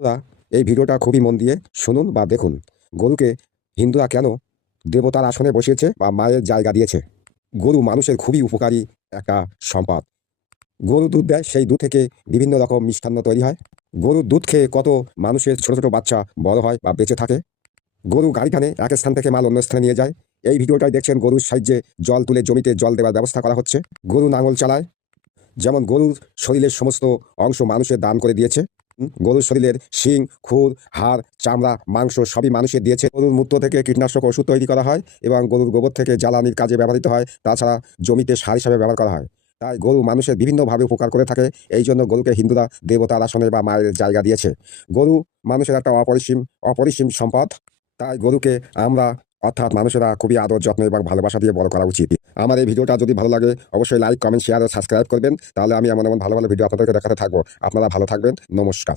বন্ধুরা, এই ভিডিওটা খুবই মন দিয়ে শুনুন বা দেখুন। গরুকে হিন্দুরা কেন দেবতার আসনে বসিয়েছে বা মায়ের জায়গা দিয়েছে। গরু মানুষের খুবই উপকারী একটা সম্পদ। গরু দুধ দেয়, সেই দুধ থেকে বিভিন্ন রকম মিষ্টান্ন তৈরি হয়। গরুর দুধ খেয়ে কত মানুষের ছোট ছোট বাচ্চা বড় হয় বা বেঁচে থাকে। গরু গাড়ি টানে এক স্থান থেকে মাল অন্য স্থানে নিয়ে যায়। এই ভিডিওটায় দেখছেন গরুর সাহায্যে জল তুলে জমিতে জল দেওয়ার ব্যবস্থা করা হচ্ছে। গরু লাঙল চালায়। যেমন গরুর শরীরের সমস্ত অংশ মানুষের দান করে দিয়েছে। গরুর শরীরের শিং, খুর, হাড়, চামড়া, মাংস সবই মানুষের দিয়েছে। গরুর মূত্র থেকে কীটনাশক ওষুধ তৈরি করা হয় এবং গরুর গোবর থেকে জ্বালানির কাজে ব্যবহৃত হয়। তাছাড়া জমিতে সার হিসাবে ব্যবহার করা হয়। তাই গরু মানুষের বিভিন্নভাবে উপকার করে থাকে। এই জন্য গরুকে হিন্দুরা দেবতার আসনে বা মায়ের জায়গা দিয়েছে। গরু মানুষের একটা অপরিসীম সম্পদ। তাই গরুকে আমরা অর্থাৎ মানুষেরা খুবই আদর যত্ন এবং ভালোবাসা দিয়ে বড় করা উচিত। আমার এই ভিডিওটা যদি ভালো লাগে অবশ্যই লাইক, কমেন্ট, শেয়ার ও সাবস্ক্রাইব করবেন। তাহলে আমি এমন ভালো ভালো ভিডিও আপনাদেরকে দেখাতে থাকবো। আপনারা ভালো থাকবেন। নমস্কার।